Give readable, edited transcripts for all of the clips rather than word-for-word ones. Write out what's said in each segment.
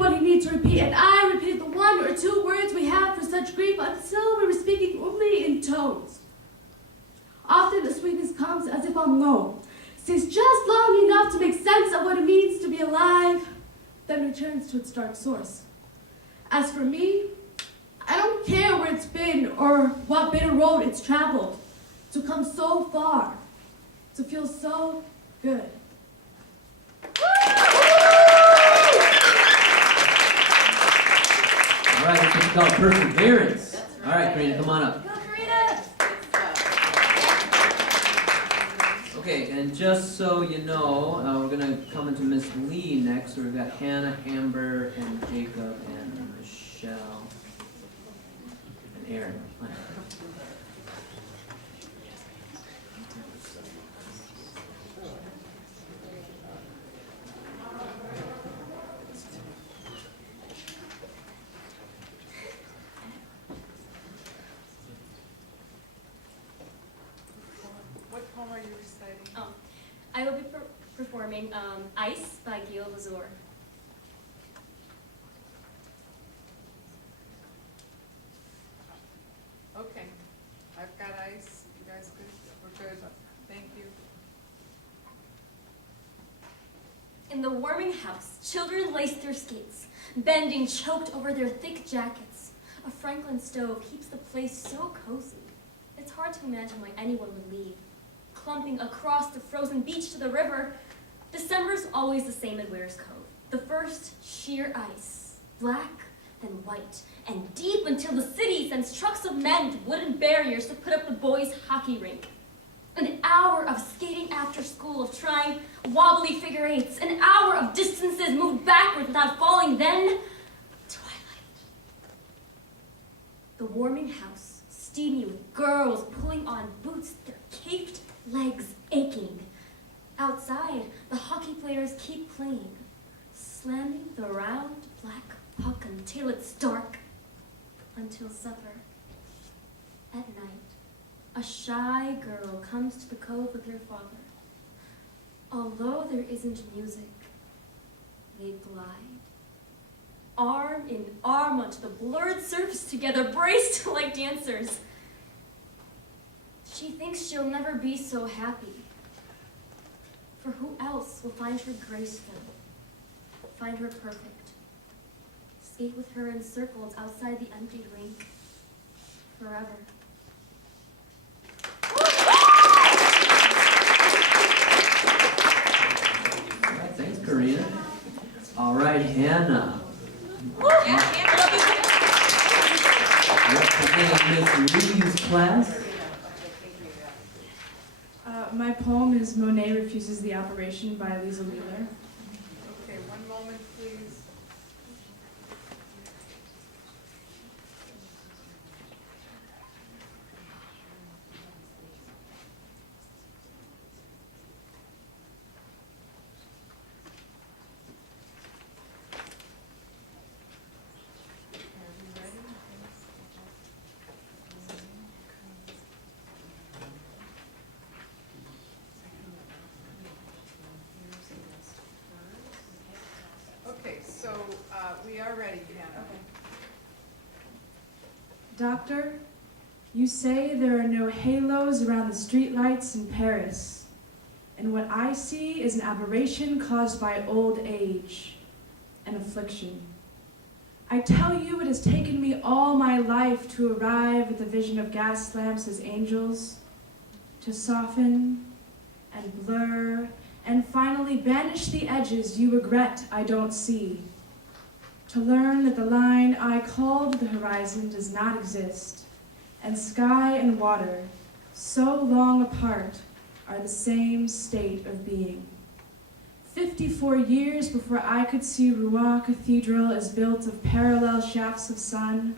what he needs to repeat, and I repeated the one or two words we have for such grief until we were speaking only in tones. Often the sweetness comes as if on loan, stays just long enough to make sense of what it means to be alive, then returns to its dark source. As for me, I don't care where it's been or what bitter road it's traveled to come so far, to feel so good. All right, this is called perseverance. Right. All right, Karina, come on up. Go, Karina! Okay, and just so you know, we're going to come into Miss Lee next. So we've got Hannah, Amber, and Jacob, and Michelle, and Aaron. What poem are you reciting? I will be performing Ice by Gil Lazur. Okay, I've got ice. You guys good? We're good. Thank you. In the warming house, children lace their skates, bending choked over their thick jackets. A Franklin stove keeps the place so cozy. It's hard to imagine why anyone would leave. Clumping across the frozen beach to the river, December's always the same in Weir's Cove. The first, sheer ice, black, then white, and deep until the city sends trucks of men with wooden barriers to put up the boys' hockey rink. An hour of skating after school, of trying wobbly figure eights, an hour of distances moved backwards without falling, then twilight. The warming house, steamy with girls pulling on boots, their caked legs aching. Outside, the hockey players keep playing, slamming the round black puck until it's dark, until supper. At night, a shy girl comes to the cove with her father. Although there isn't music, they glide, arm in arm onto the blurred surface together, braced like dancers. She thinks she'll never be so happy. For who else will find her graceful, find her perfect, skate with her in circles outside the emptied rink, forever. All right, thanks, Karina. All right, Hannah. Representing Miss Lee's class. My poem is Monet Refuses the Operation by Lisa Wheeler. Okay, one moment, please. Are we ready? Okay, so we are ready, Hannah. Doctor, you say there are no halos around the streetlights in Paris, and what I see is an aberration caused by old age and affliction. I tell you it has taken me all my life to arrive at the vision of gas lamps as angels, to soften and blur and finally banish the edges you regret I don't see, to learn that the line I called the horizon does not exist, and sky and water, so long apart, are the same state of being. 54 years before I could see Rouen Cathedral as built of parallel shafts of sun,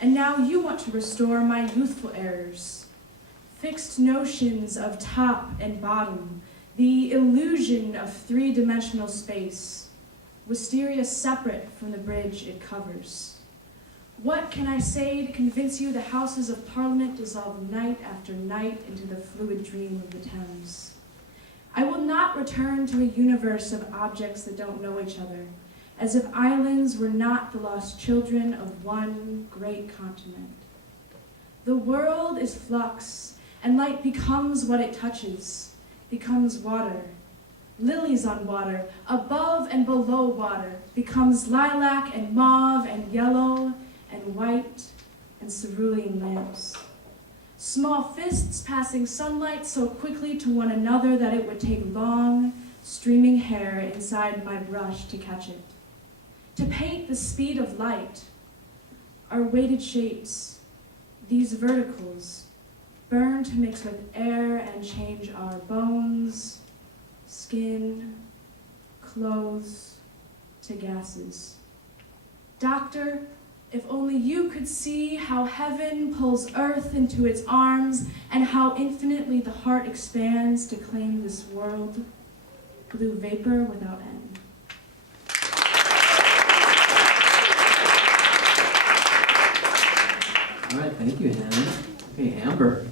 and now you want to restore my youthful errors. Fixed notions of top and bottom, the illusion of three-dimensional space, wisteria separate from the bridge it covers. What can I say to convince you the Houses of Parliament dissolve night after night into the fluid dream of the Thames? I will not return to a universe of objects that don't know each other, as if islands were not the lost children of one great continent. The world is flux, and light becomes what it touches, becomes water. Lilies on water, above and below water, becomes lilac and mauve and yellow and white and cerulean lamps. Small fists passing sunlight so quickly to one another that it would take long, streaming hair inside my brush to catch it. To paint the speed of light, our weighted shapes, these verticals, burn to mix with air and change our bones, skin, clothes, to gases. Doctor, if only you could see how heaven pulls earth into its arms and how infinitely the heart expands to claim this world, blue vapor without end. All right, thank you, Hannah. Hey, Amber.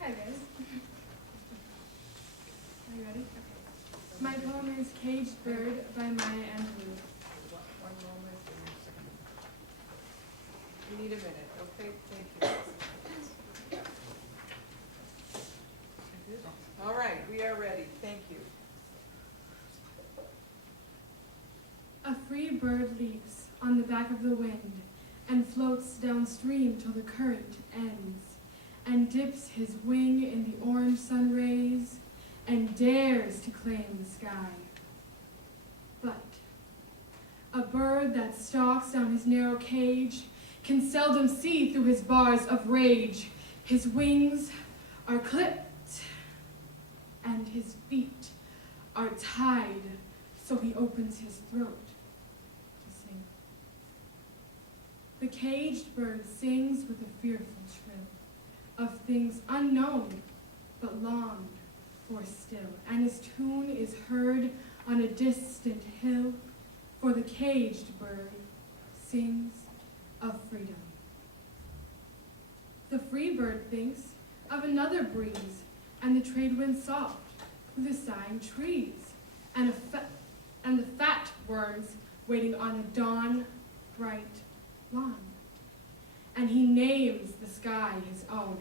Hi guys. Are you ready? My poem is Caged Bird by Maya Angelou. One moment. We need a minute, okay? Thank you. All right, we are ready. Thank you. A free bird leaps on the back of the wind and floats downstream till the current ends, and dips his wing in the orange sun rays and dares to claim the sky. But a bird that stalks down his narrow cage can seldom see through his bars of rage. His wings are clipped and his feet are tied, so he opens his throat to sing. The caged bird sings with a fearful trill of things unknown but longed for still, and his tune is heard on a distant hill, for the caged bird sings of freedom. The free bird thinks of another breeze, and the trade wind soft through the sighing trees, and the fat worms waiting on a dawn bright lawn. And he names the sky his own.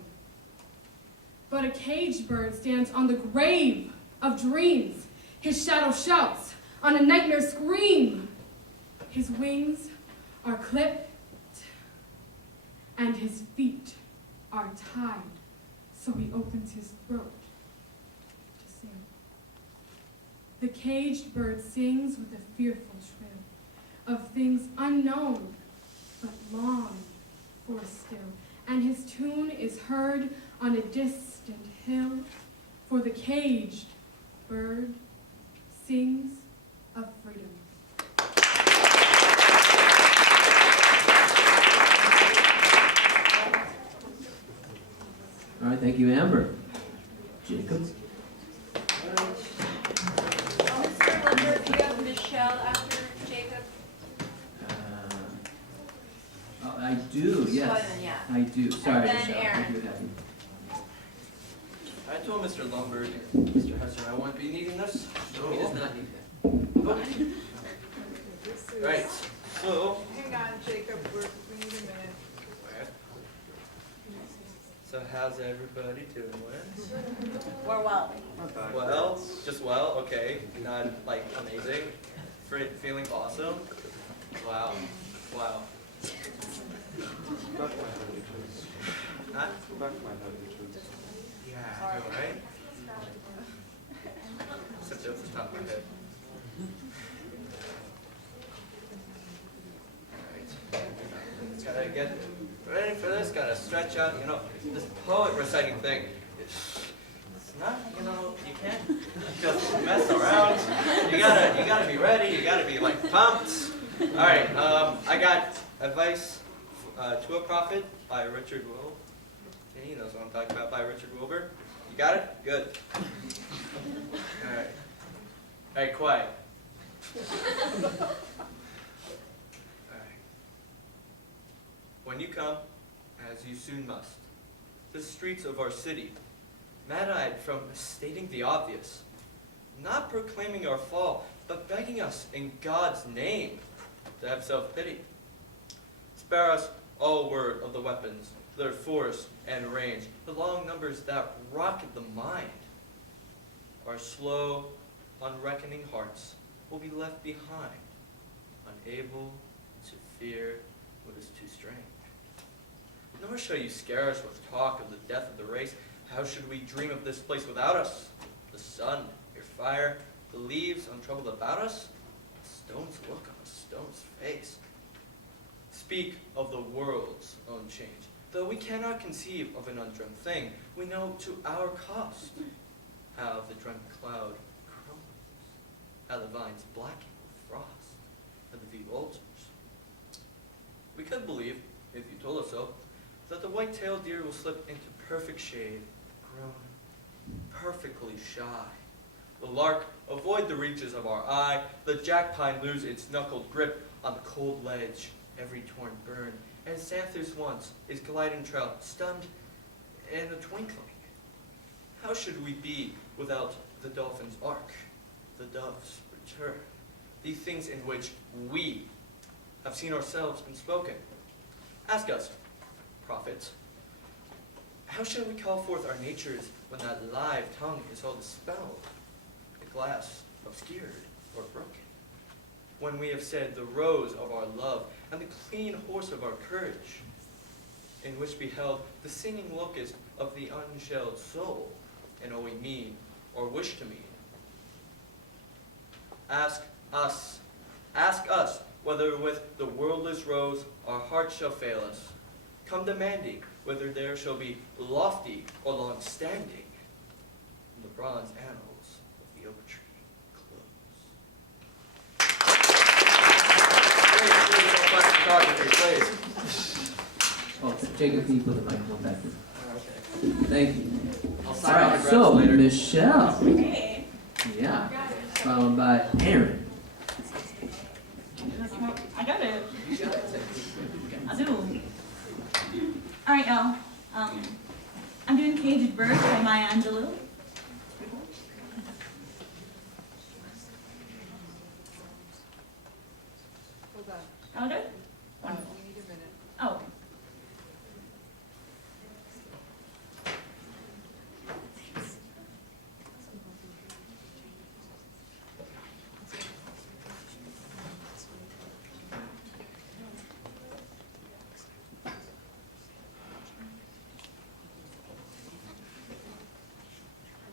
But a caged bird stands on the grave of dreams. His shadow shouts on a nightmare scream. His wings are clipped and his feet are tied, so he opens his throat to sing. The caged bird sings with a fearful trill of things unknown but longed for still, and his tune is heard on a distant hill, for the caged bird sings of freedom. All right, thank you, Amber. Jacob? Mr. Lumber, do you have Michelle after Jacob? I do, yes. Well, yeah. I do. Sorry, then Michelle. Aaron. I do have you. I told Mr. Lumberg, Mr. Hesser, I won't be needing this. No, he does not need that. This is, Right, so, hang on, Jacob, we need a minute. so how's everybody doing? Or well. Well, just well, okay, not like amazing, feeling awesome. Wow, wow. Huh? Yeah, I know, right? Except off the top of my head. Alright. Gotta get ready for this, gotta stretch out, this poet reciting thing. It's not, you can't just mess around. You gotta be ready, you gotta be like pumped. Alright, I got Advice to a Prophet by Richard Wilbur. He knows what I'm talking about, by Richard Wilbur. You got it? Good. Alright. Alright, quiet. Alright. when you come, as you soon must, to the streets of our city, mad-eyed from stating the obvious, not proclaiming our fall, but begging us in God's name to have self-pity. Spare us all word of the weapons, their force and range, the long numbers that rocket the mind. Our slow, unreckoning hearts will be left behind, unable to fear what is too strange. Nor shall you scare us with talk of the death of the race. How should we dream of this place without us? The sun, your fire, the leaves untroubled about us, a stone's look on a stone's face. Speak of the world's own change. Though we cannot conceive of an undreamt thing, we know to our cost how the dreamt cloud crumbles, how the vines blacken with frost, and the deep altars. We could believe, if you told us so, that the white-tailed deer will slip into perfect shade, grown perfectly shy. The lark avoid the reaches of our eye, the jackpine lose its knuckled grip on the cold ledge, every torn burn, and Xanthus once is gliding trail stunned in a twinkling. How should we be without the dolphin's ark, the dove's return, these things in which we have seen ourselves and spoken? Ask us, prophets, how shall we call forth our natures when that live tongue is all dispelled, the glass obscured or broken? When we have said the rose of our love and the clean horse of our courage, in which beheld the singing locust of the unshelled soul, and all we mean or wish to mean. Ask us whether with the wordless rose our hearts shall fail us. Come demanding whether there shall be lofty or long-standing in the bronze annals of the oak tree close. Great, please. Oh, Jacob, can you put the microphone back in? Okay. Thank you. I'll All sign right, autographs so later. Michelle, Hey. yeah, followed by Aaron. I got it. You got it. I do. All right, y'all. I'm doing Caged Bird by Maya Angelou. Hold on. All good? We need a minute. Oh, okay.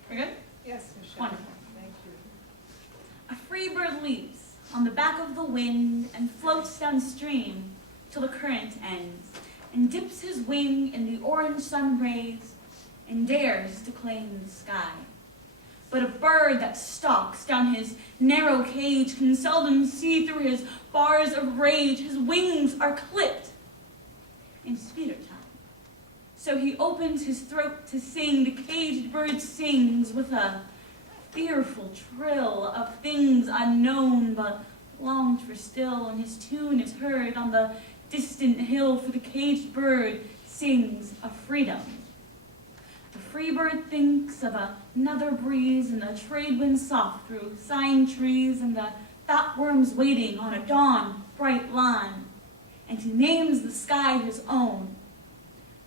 We're good? Yes, Michelle. Wonderful. Thank you. A free bird leaps on the back of the wind and floats downstream till the current ends, and dips his wing in the orange sun rays and dares to claim the sky. But a bird that stalks down his narrow cage can seldom see through his bars of rage. His wings are clipped in speeder time. So he opens his throat to sing. The caged bird sings with a fearful trill of things unknown but longed for still, and his tune is heard on the distant hill, for the caged bird sings of freedom. The free bird thinks of another breeze, and the trade wind soft through sighing trees, and the fat worms waiting on a dawn bright lawn, and he names the sky his own.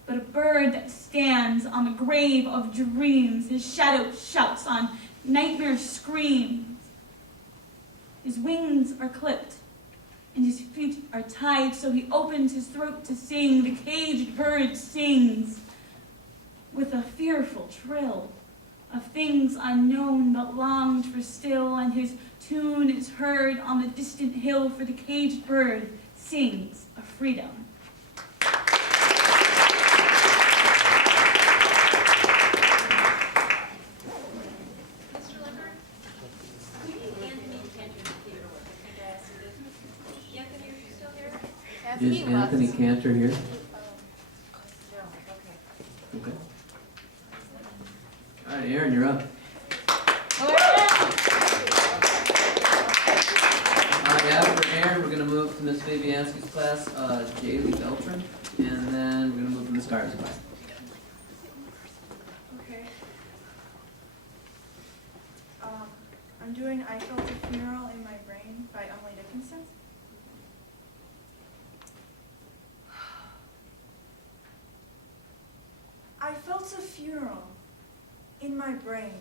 But a bird that stands on the grave of dreams, his shadow shouts on nightmare screams. His wings are clipped, and his feet are tied, so he opens his throat to sing. The caged bird sings with a fearful trill of things unknown but longed for still, and his tune is heard on the distant hill, for the caged bird sings of freedom. Is Anthony Cantor here? Okay. All right, Aaron, you're up. Yeah, for Aaron, we're going to move to Miss Fabianski's class, Jaylee Beltran. And guitar's by. Okay. I'm doing I Felt a Funeral in My Brain by Emily Dickinson. I felt a funeral in my brain,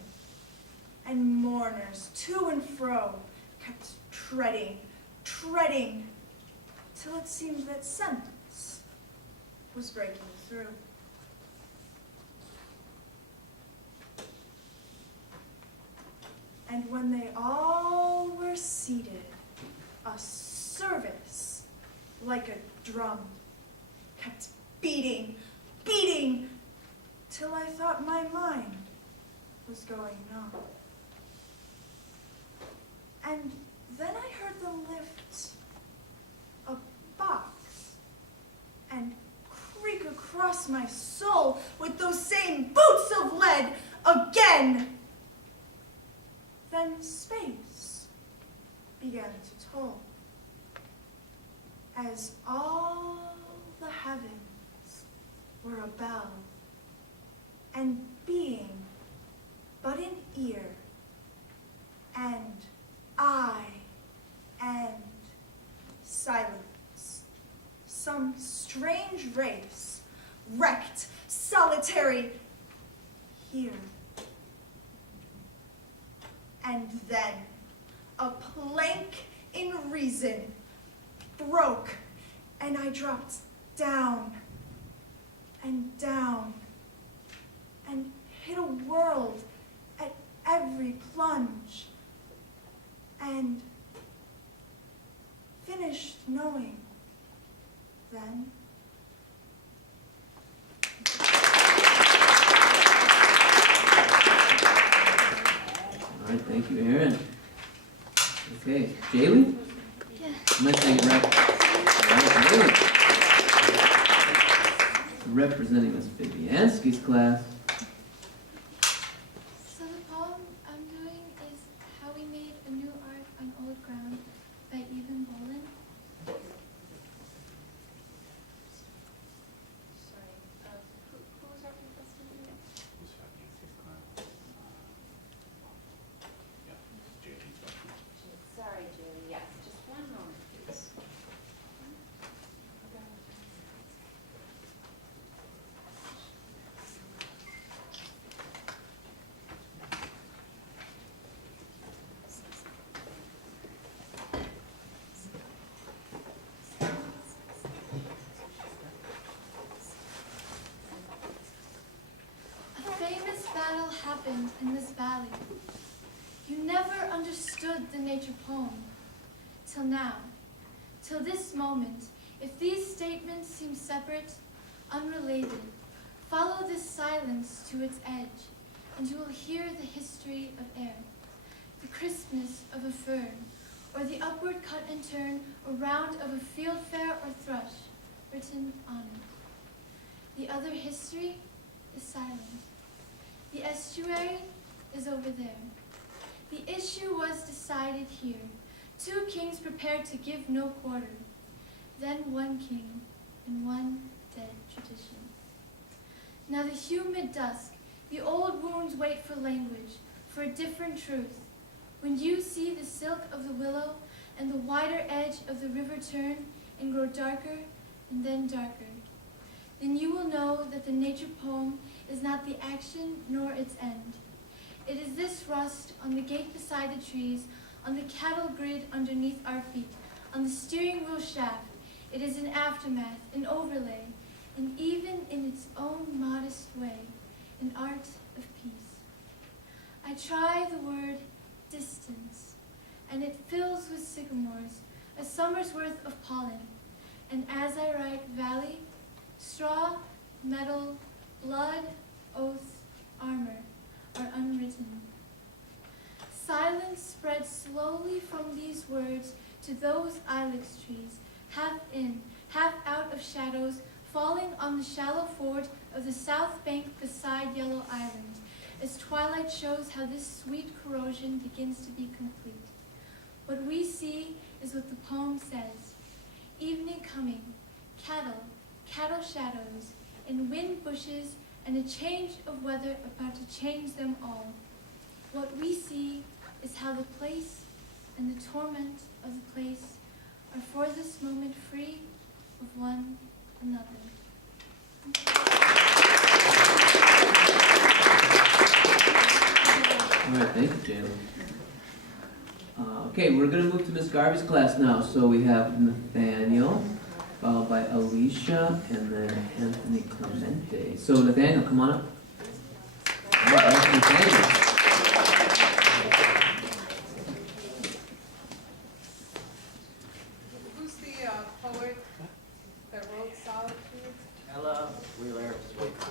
and mourners to and fro kept treading, till it seemed that sentence was breaking through. And when they all were seated, a service, like a drum, kept beating, till I thought my mind was going numb. And then I heard them lift a box and creak across my soul with those same boots of lead again. Then space began to toll, as all the heavens were a bell, and being but an ear, and eye, and silence, some strange race, wrecked, solitary, here. And then a plank in reason broke, and I dropped down, and hit a world at every plunge, and finished knowing then. All right, thank you, Aaron. Okay, Jaylee? Yeah. I'm going to take representing Miss Fabianski's class. So the poem I'm doing is How We Made a New Art on Old Ground by Evan Boland. Sorry, who's representing it? Sorry, Julie, yes, just one moment, please. A famous battle happened in this valley. You never understood the nature poem till now, till this moment. If these statements seem separate, unrelated, follow this silence to its edge, and you will hear the history of air, the crispness of a fern, or the upward cut and turn or round of a fieldfare or thrush written on it. The other history is silent. The estuary is over there. The issue was decided here. 2 kings prepared to give no quarter. Then 1 king and 1 dead tradition. Now the humid dusk, the old wounds wait for language, for a different truth. When you see the silk of the willow and the wider edge of the river turn and grow darker and then darker, then you will know that the nature poem is not the action nor its end. It is this rust on the gate beside the trees, on the cattle grid underneath our feet, on the steering wheel shaft. It is an aftermath, an overlay, and even in its own modest way, an art of peace. I try the word distance, and it fills with sycamores, a summer's worth of pollen. And as I write valley, straw, metal, blood, oath, armor are unwritten. Silence spreads slowly from these words to those ilex trees, half in, half out of shadows, falling on the shallow ford of the south bank beside Yellow Island, as twilight shows how this sweet corrosion begins to be complete. What we see is what the poem says. Evening coming, cattle shadows, in wind bushes, and a change of weather about to change them all. What we see is how the place and the torment of the place are for this moment free of one another. All right, thank you, Jalen. Okay, we're going to move to Miss Garvey's class now. So we have Nathaniel, followed by Alicia, and then Anthony Clemente. So Nathaniel, come on up. All right, that's Nathaniel. Who's the poet that wrote Solitude? Ella Wheeler Wilcox.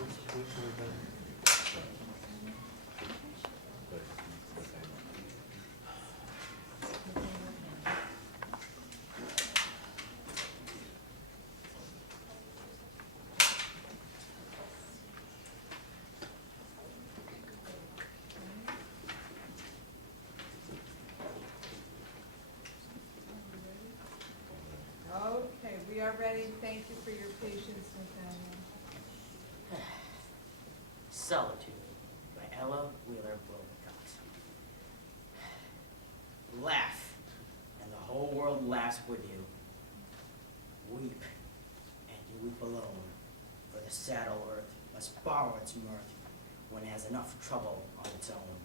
Okay, we are ready. Thank you for your patience, Nathaniel. Solitude by Ella Wheeler Wilcox. Laugh, and the whole world laughs with you. Weep, and you weep alone, for the saddle earth must borrow its mirth when it has enough trouble on its own.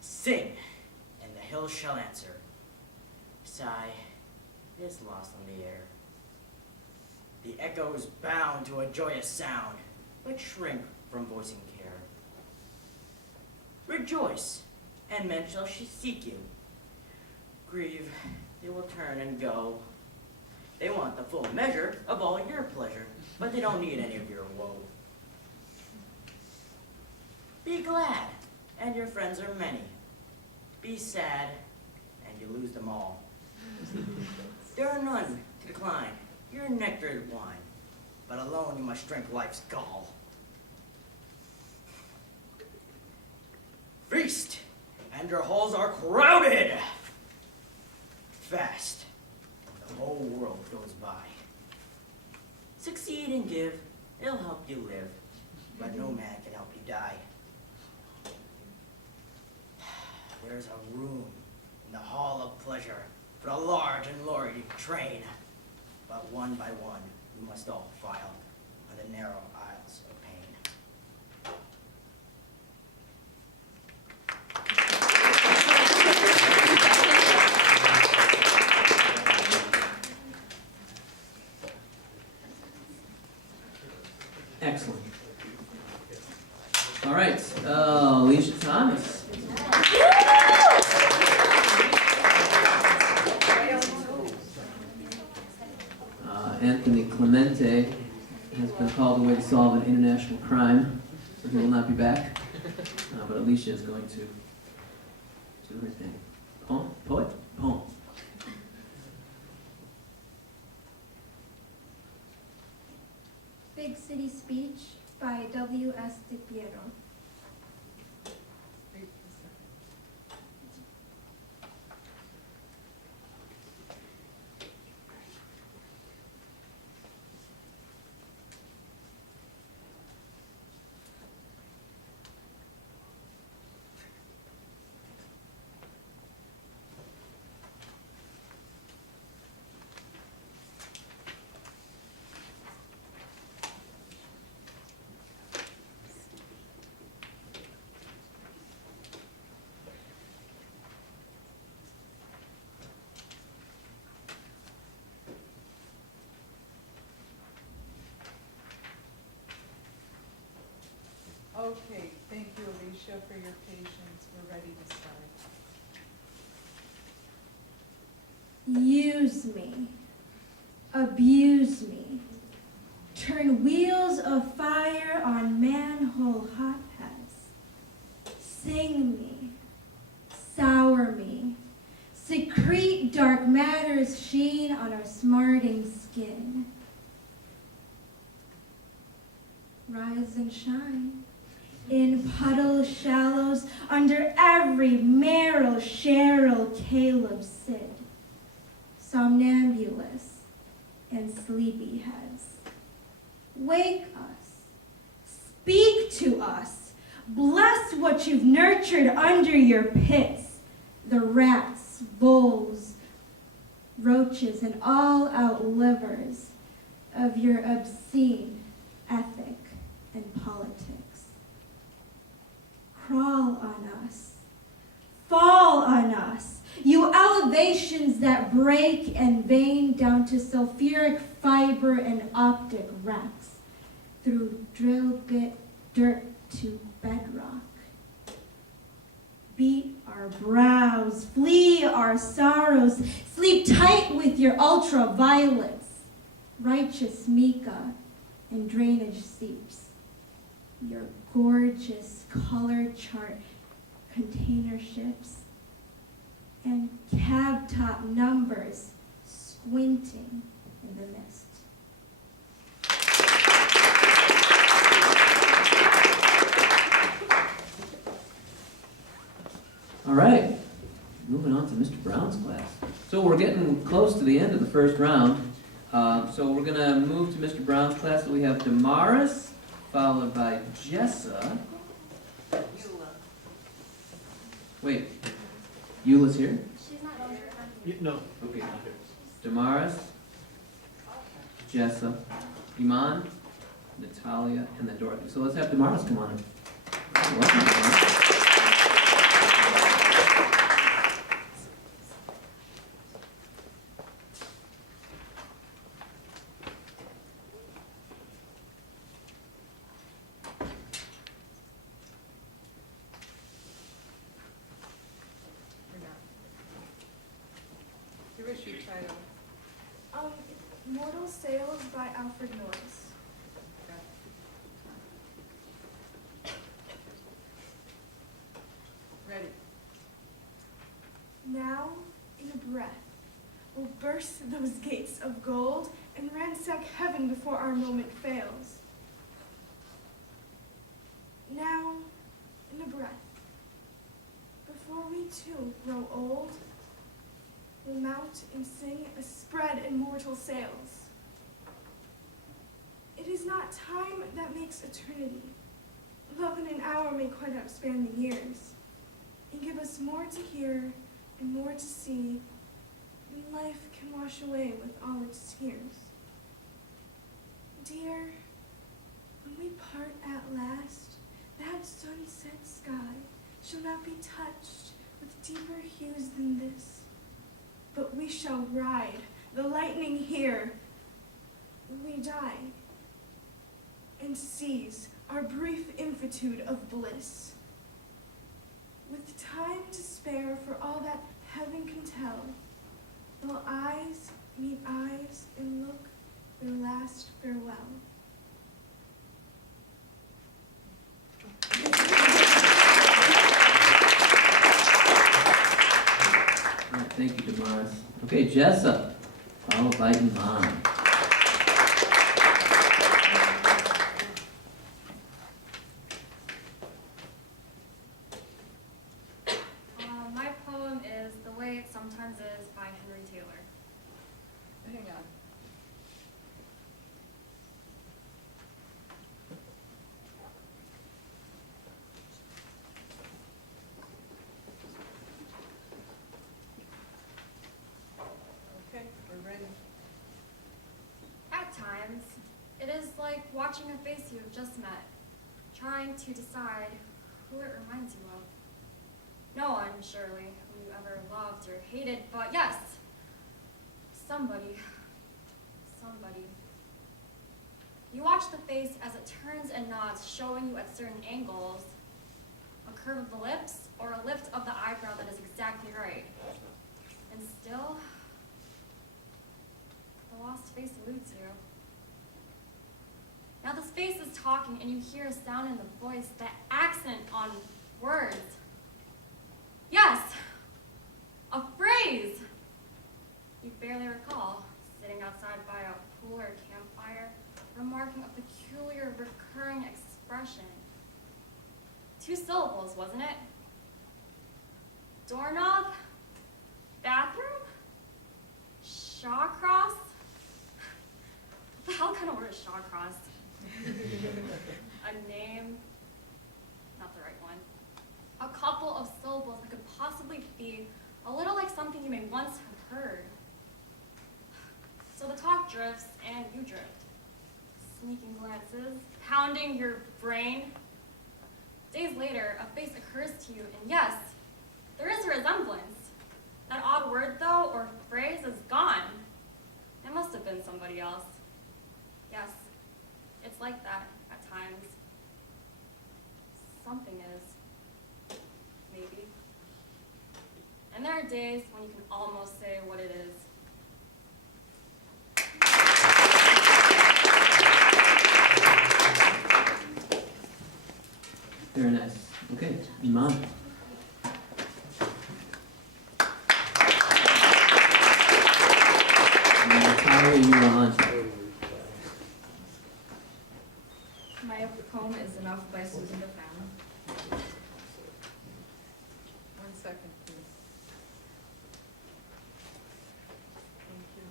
Sing, and the hills shall answer. Sigh, it is lost on the air. The echo is bound to a joyous sound, but shrink from voicing care. Rejoice, and men shall seek you. Grieve, they will turn and go. They want the full measure of all your pleasure, but they don't need any of your woe. Be glad, and your friends are many. Be sad, and you lose them all. There are none to decline your nectared wine, but alone you must drink life's gall. Feast, and your halls are crowded. Fast, the whole world goes by. Succeed and give, it'll help you live, but no man can help you die. There's a room in the hall of pleasure for a large and lordly train, but one by one we must all file on the narrow aisles of pain. Excellent. All right, Alicia Thomas. Anthony Clemente has been called away to solve an international crime, so he will not be back. But Alicia is going to do her thing. Poem? Poet? Poem. Big City Speech by W.S. Di Piero. Okay, thank you, Alicia, for your patience. We're ready to start. Use me, abuse me, turn wheels of fire on manhole hotheads, sing me, sour me, secrete dark matter's sheen on our smarting skin. Rise and shine in puddle shallows under every Meryl, Cheryl, Caleb, Sid, somnambulous and sleepy heads. Wake us. Speak to us. Bless what you've nurtured under your pits. The rats, voles, roaches, and all outlivers of your obscene ethic and politics. Crawl on us. Fall on us. You elevations that break and vein down to sulfuric fiber and optic wrecks, through drill bit dirt to bedrock. Beat our brows, flee our sorrows, sleep tight with your ultraviolets, righteous mica and drainage seeps, your gorgeous color chart container ships, and cab top numbers squinting in the mist. All right, moving on to Mr. Brown's class. So we're getting close to the end of the first round. So we're gonna move to Mr. Brown's class. So we have Damaris, followed by Jessa. Wait, Eula's here? She's not here. No. Okay. Damaris, Jessa, Iman, Natalia, and then Dorothy. So let's have Damaris come on in. Welcome, Damaris. Or not? Give us your title. Mortal Sails by Alfred Norris. Ready. Now, in a breath, we'll burst those gates of gold and ransack heaven before our moment fails. Now, in a breath, before we too grow old, we'll mount and sing a spread immortal sails. It is not time that makes eternity. Love in an hour may quite outspan the years, and give us more to hear and more to see than life can wash away with all its tears. Dear, when we part at last, that sunset sky shall not be touched with deeper hues than this, but we shall ride the lightning here when we die, and seize our brief infinitude of bliss. With time to spare for all that heaven can tell, while eyes meet eyes and look their last farewell. All right, thank you, Damaris. Okay, Jessa, followed by Iman. My poem is The Way It Sometimes Is by Henry Taylor. Hang on. Okay, we're ready. At times, it is like watching a face you have just met, trying to decide who it reminds you of. No one, surely, whom you ever loved or hated, but yes, somebody. You watch the face as it turns and nods, showing you at certain angles a curve of the lips or a lift of the eyebrow that is exactly right. And still, the lost face eludes you. Now this face is talking and you hear a sound in the voice, that accent on words. Yes, a phrase you barely recall, sitting outside by a pool or campfire, remarking a peculiar recurring expression. 2 syllables, wasn't it? Doorknob? Bathroom? Shawcross? What the hell kind of word is shawcross? A name, not the right one. A couple of syllables that could possibly be a little like something you may once have heard. So the talk drifts and you drift. Sneaking glances, pounding your brain. Days later, a face occurs to you, and yes, there is a resemblance. That odd word, though, or phrase is gone. It must have been somebody else. Yes, it's like that at times. Something is. Maybe. And there are days when you can almost say what it is. Very nice. Okay, Iman. Natalia, you are on. My poem is Enough by Susan DeFan. 1 second, please. Thank you.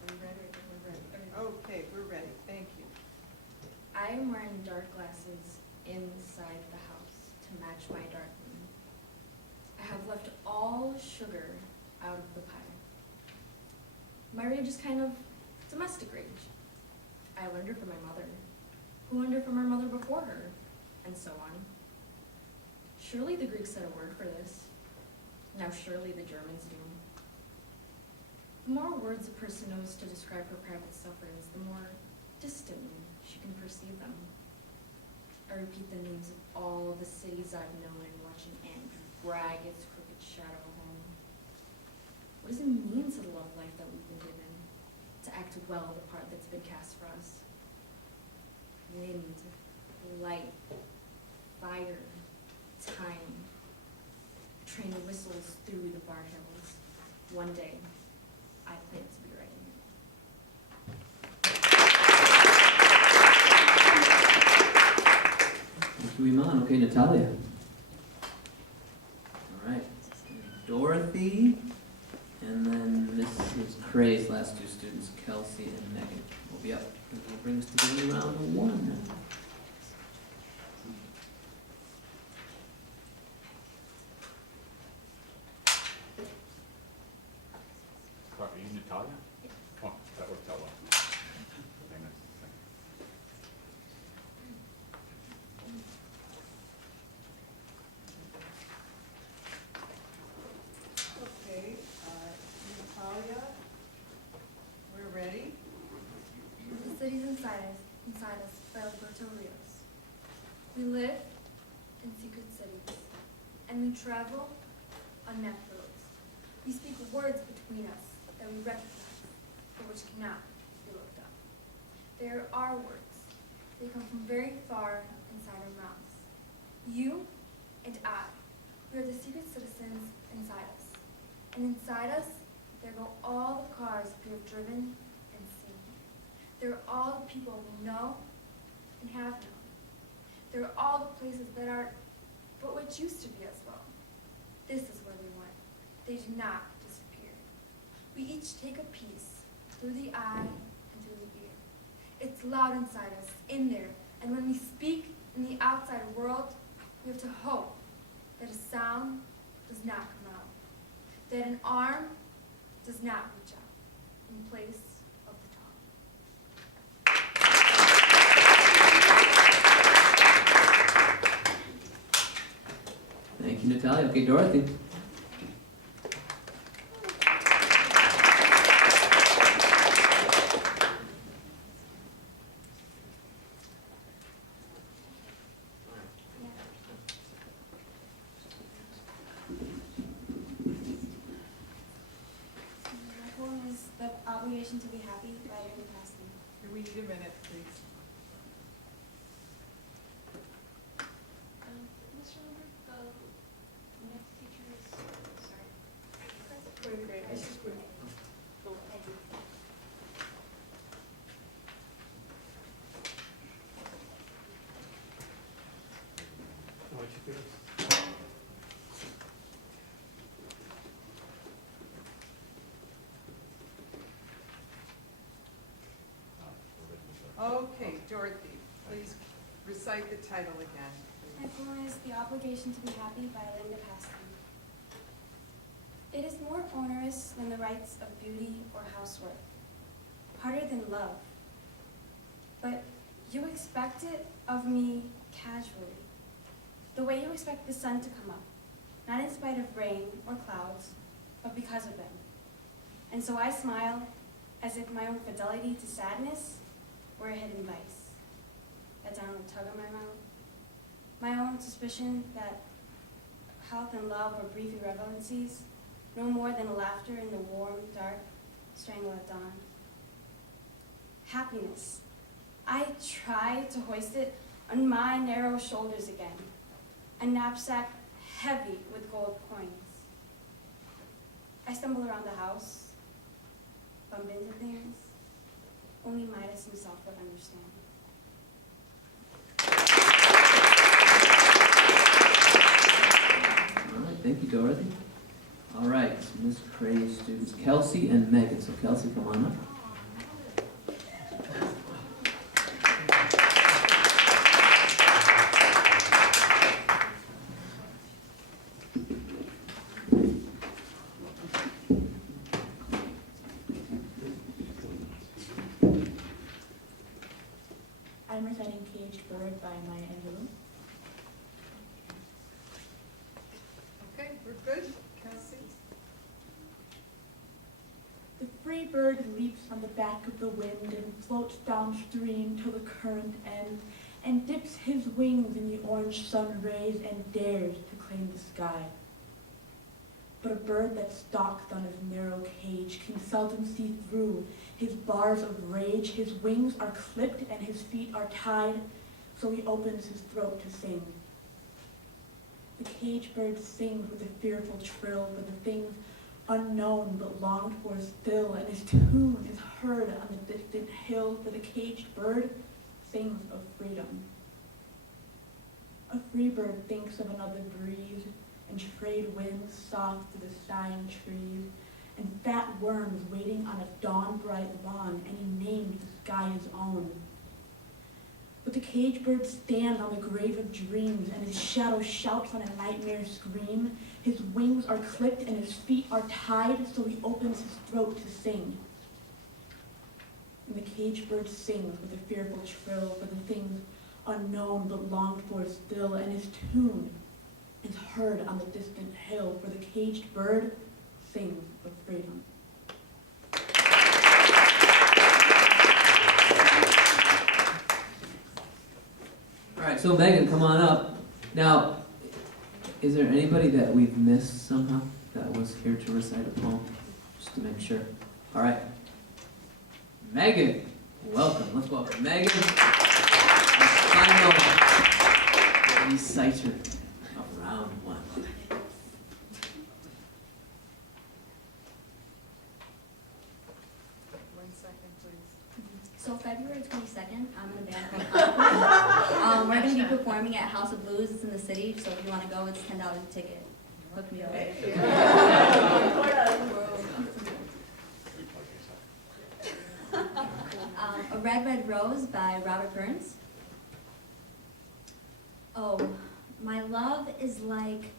Are you ready? We're ready. Okay, we're ready. Thank you. I am wearing dark glasses inside the house to match my dark room. I have left all sugar out of the pie. My rage is kind of domestic rage. I learned it from my mother, who learned it from her mother before her, and so on. Surely the Greeks said a word for this. Now surely the Germans do. The more words a person knows to describe her private sufferings, the more distantly she can perceive them. I repeat the names of all the cities I've known and watching Andrew drag its crooked shadow home. What does it mean to the love life that we've been given? To act well the part that's been cast for us? Wind, light, fire, time. Train whistles through the bar hills. One day, I plan to be writing it. Thank you, Iman. Okay, Natalia. All right. Dorothy, and then Mrs. Cray's last two students, Kelsey and Megan, will be up. And we'll bring us together round one. Are you Natalia? Oh, that worked out well. Very nice. Okay, Natalia, we're ready. The cities inside us by Alberto Rios. We live in secret cities, and we travel on mapped roads. We speak words between us that we recognize, but which cannot be looked up. They are our words. They come from very far inside our mouths. You and I, we are the secret citizens inside us. And inside us, there go all the cars we have driven and seen. There are all the people we know and have known. There are all the places that are, but which used to be as well. This is where we went. They did not disappear. We each take a piece through the eye and through the ear. It's loud inside us, in there, and when we speak in the outside world, we have to hope that a sound does not come out, that an arm does not reach out in place of the tongue. Thank you, Natalia. Okay, Dorothy. My poem is The Obligation to Be Happy by Amy Paston. We need a minute, please. Okay, Dorothy, please recite the title again. My poem is The Obligation to Be Happy by Linda Paston. It is more onerous than the rights of beauty or housework, harder than love. But you expect it of me casually, the way you expect the sun to come up, not in spite of rain or clouds, but because of them. And so I smile as if my own fidelity to sadness were a hidden vice, a downward tug on my mouth, my own suspicion that health and love were brief irrelevancies, no more than laughter in the warm, dark strangle at dawn. Happiness. I try to hoist it on my narrow shoulders again, a knapsack heavy with gold coins. I stumble around the house, bump into things only Midas himself would understand. All right, thank you, Dorothy. All right, Miss Cray's students, Kelsey and Megan. So Kelsey, come on up. I'm reciting Caged Bird by Maya Angelou. Okay, we're good. Kelsey? The free bird leaps on the back of the wind and floats downstream till the current ends, and dips his wings in the orange sun rays and dares to claim the sky. But a bird that stalks on his narrow cage can seldom see through his bars of rage. His wings are clipped and his feet are tied, so he opens his throat to sing. The cage bird sings with a fearful trill for the things unknown but longed for still, and his tune is heard on the distant hill, for the caged bird sings of freedom. A free bird thinks of another breeze, and trade winds soft to the sighing trees, and fat worms waiting on a dawn-bright lawn, and he names the sky his own. But the cage bird stands on the grave of dreams, and his shadow shouts on a nightmare scream. His wings are clipped and his feet are tied, so he opens his throat to sing. And the cage bird sings with a fearful trill for the things unknown but longed for still, and his tune is heard on the distant hill, for the caged bird sings of freedom. All right, so Megan, come on up. Now, is there anybody that we've missed somehow that was here to recite a poem? Just to make sure. All right. Megan, welcome. Let's welcome Megan, our final reciter of round one. 1 second, please. So February 22nd, I'm in a band called Concord. We're going to be performing at House of Blues. It's in the city, so if you want to go, it's $10 a ticket. Hook me up. A Red, Red Rose by Robert Burns. Oh, my love is like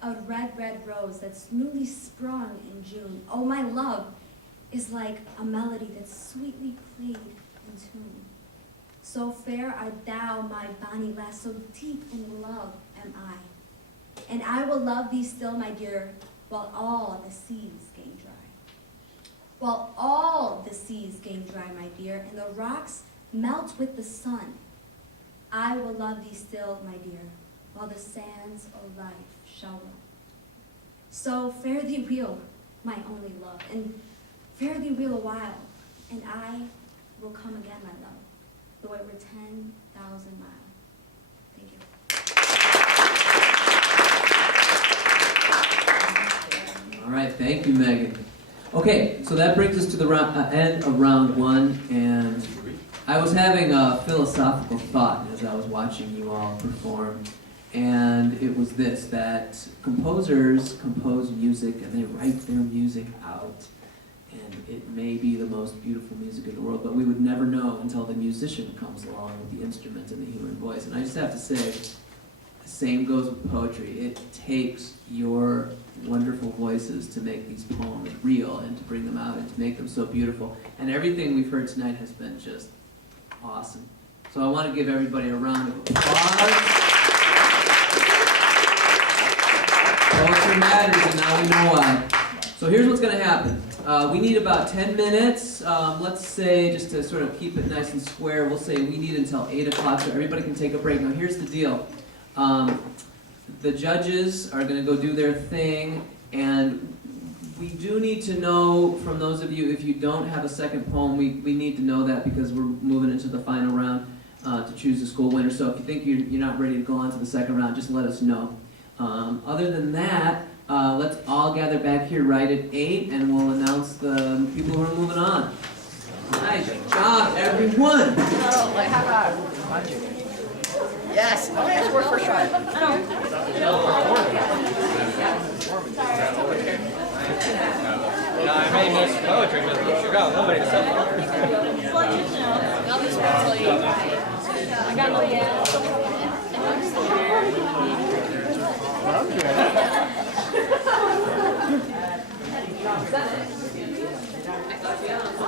a red, red rose that's newly sprung in June. Oh, my love is like a melody that's sweetly played in tune. So fair art thou, my bonny lass, so deep in love am I. And I will love thee still, my dear, while all the seas gain dry. While all the seas gain dry, my dear, and the rocks melt with the sun, I will love thee still, my dear, while the sands of life shall run. So fare thee weel, my only love, and fare thee weel a while, and I will come again, my love, though it were 10,000 miles. Thank you. All right, thank you, Megan. Okay, so that brings us to the end of round one, and I was having a philosophical thought as I was watching you all perform, and it was this, that composers compose music and they write their music out, and it may be the most beautiful music in the world, but we would never know until the musician comes along with the instrument and the human voice. And I just have to say, the same goes with poetry. It takes your wonderful voices to make these poems real and to bring them out and to make them so beautiful. And everything we've heard tonight has been just awesome. So I want to give everybody a round of applause. Poetry matters, and now we know why. So here's what's going to happen. We need about 10 minutes. Let's say, just to sort of keep it nice and square, we'll say we need until 8 o'clock so everybody can take a break. Now here's the deal. The judges are going to go do their thing, and we do need to know from those of you, if you don't have a second poem, we need to know that because we're moving into the final round to choose the school winner. So if you think you're not ready to go on to the second round, just let us know. Other than that, let's all gather back here right at 8, and we'll announce the people who are moving on. Nice job, everyone! Oh, I have a budget. Yes, okay, it's work for sure. Yeah, I may miss poetry, but you got nobody to sell I got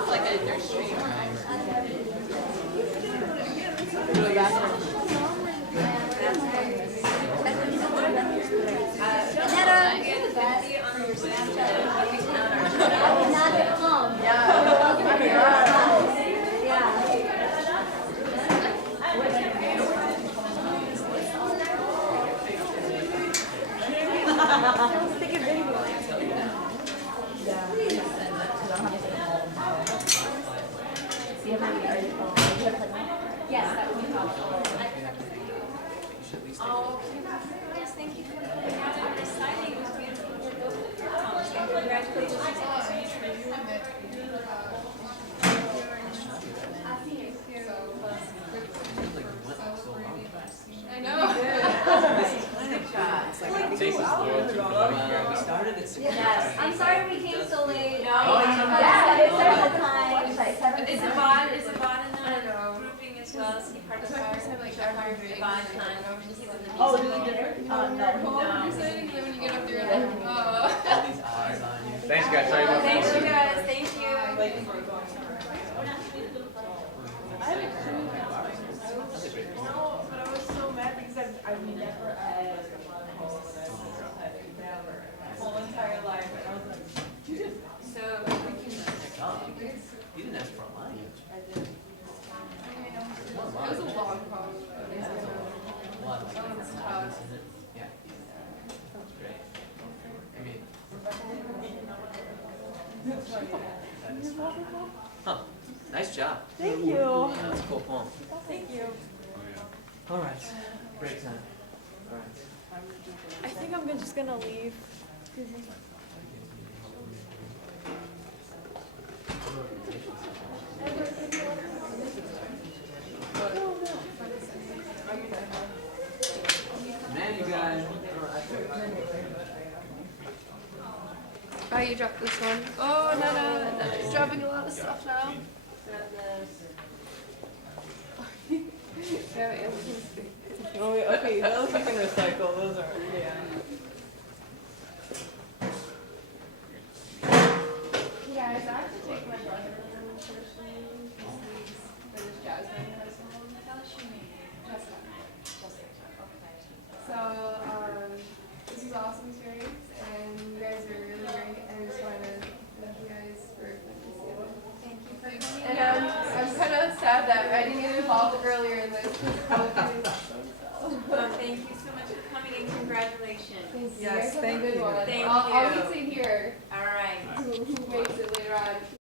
like a nursery. Yes, that would be helpful. Oh, yes, thank you for reciting this beautiful poem. Congratulations. I know. Yes, I'm sorry we came so late. No, yeah, it started at time. It's like 7. Is it Vaughn in the grouping as well? Is he part of the choir? Vaughn, he's in the music. Oh, really different? No. When you get up there, like, oh. Thanks, guys. Sorry about that. Thanks, you guys. Thank you. No, but I was so mad because I've never had a whole entire life, and I was like, you did. So we can. You didn't ask for a line. I did. It was a long poem. Yeah. That's great. I mean, that is fun. Huh. Nice job. Thank you. That's a cool poem. Thank you. All right. Break time. All right. I think I'm just gonna leave. Man, you guys. Oh, you dropped this one. Oh, no. He's dropping a lot of stuff now. Yeah, oh, okay, those you can recycle. Those are, yeah. Guys, I have to take my brother in personally for this jazz band festival. So, this is awesome experience, and you guys are really great, and I just want to thank you guys for letting me see it. Thank you for coming. And I'm kind of sad that I didn't get involved earlier in this, because poetry is awesome, so. Thank you so much for coming and congratulations. Thank you. Yes, guys have a thank good you. one. Thank I'll you. be sitting here. All right. Who makes it later on.